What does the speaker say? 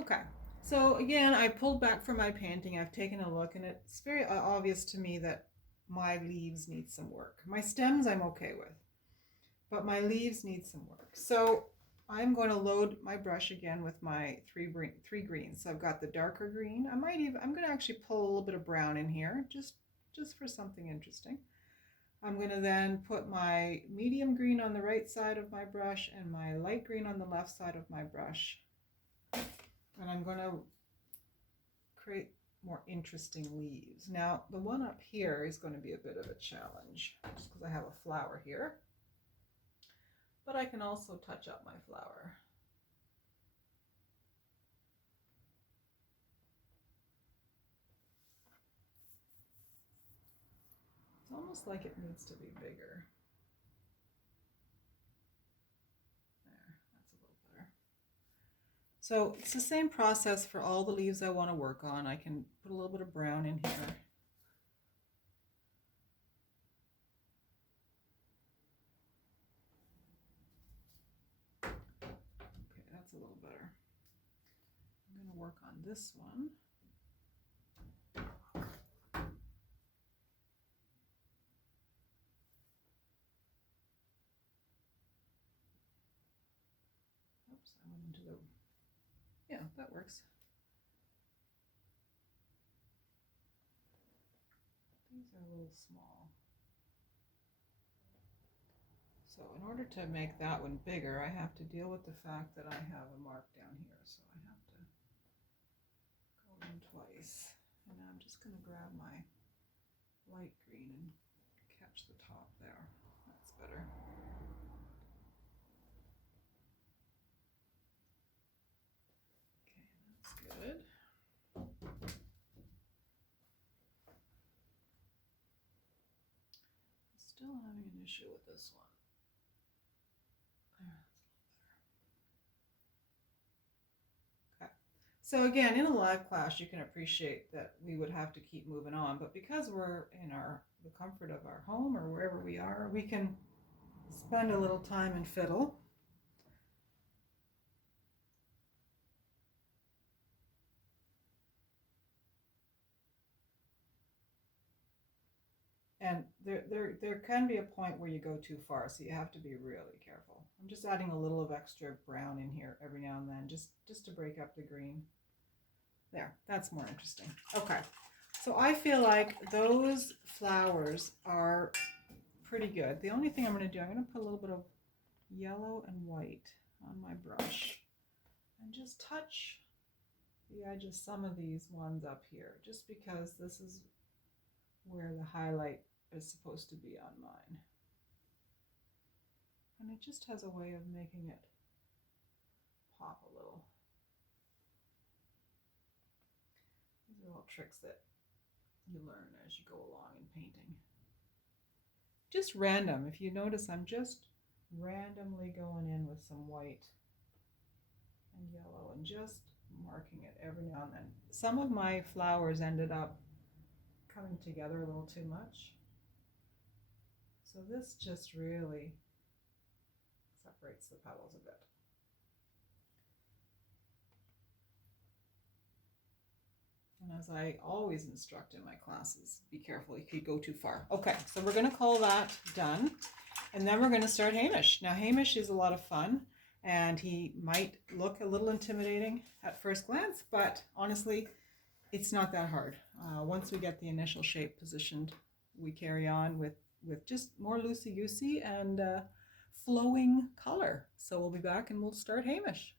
Okay. So again, I pulled back from my painting. I've taken a look, and it's very obvious to me that my leaves need some work. My stems I'm okay with, but my leaves need some work. So I'm going to load my brush again with my three greens. So I've got the darker green. I'm going to actually pull a little bit of brown in here, just for something interesting. I'm going to then put my medium green on the right side of my brush and my light green on the left side of my brush. And I'm going to create more interesting leaves. Now, the one up here is going to be a bit of a challenge, just because I have a flower here. But I can also touch up my flower. It's almost like it needs to be bigger. There, that's a little better. So it's the same process for all the leaves I want to work on. I can put a little bit of brown in here. Okay, that's a little better. I'm going to work on this one. Oops, I went into the, yeah, that works. These are a little small. So in order to make that one bigger, I have to deal with the fact that I have a mark down here. So I have to go in twice. And now I'm just going to grab my light green and catch the top there. That's better. Okay, that's good. Still having an issue with this one. There, that's a little better. Okay. So again, in a live class, you can appreciate that we would have to keep moving on, but because we're in the comfort of our home or wherever we are, we can spend a little time and fiddle. And there can be a point where you go too far, so you have to be really careful. I'm just adding a little of extra brown in here every now and then, just to break up the green. There, that's more interesting. Okay, so I feel like those flowers are pretty good. The only thing I'm going to do, I'm going to put a little bit of yellow and white on my brush and just touch the edge of some of these ones up here, just because this is where the highlight is supposed to be on mine. And it just has a way of making it pop a little. These are all tricks that you learn as you go along in painting. Just random. If you notice, I'm just randomly going in with some white and yellow and just marking it every now and then. Some of my flowers ended up coming together a little too much. So this just really separates the petals a bit. And as I always instruct in my classes, be careful, you could go too far. Okay, so we're going to call that done. And then we're going to start Hamish. Now, Hamish is a lot of fun, and he might look a little intimidating at first glance, but honestly, it's not that hard. Once we get the initial shape positioned, we carry on with just more loosey-goosey and flowing color. So we'll be back and we'll start Hamish.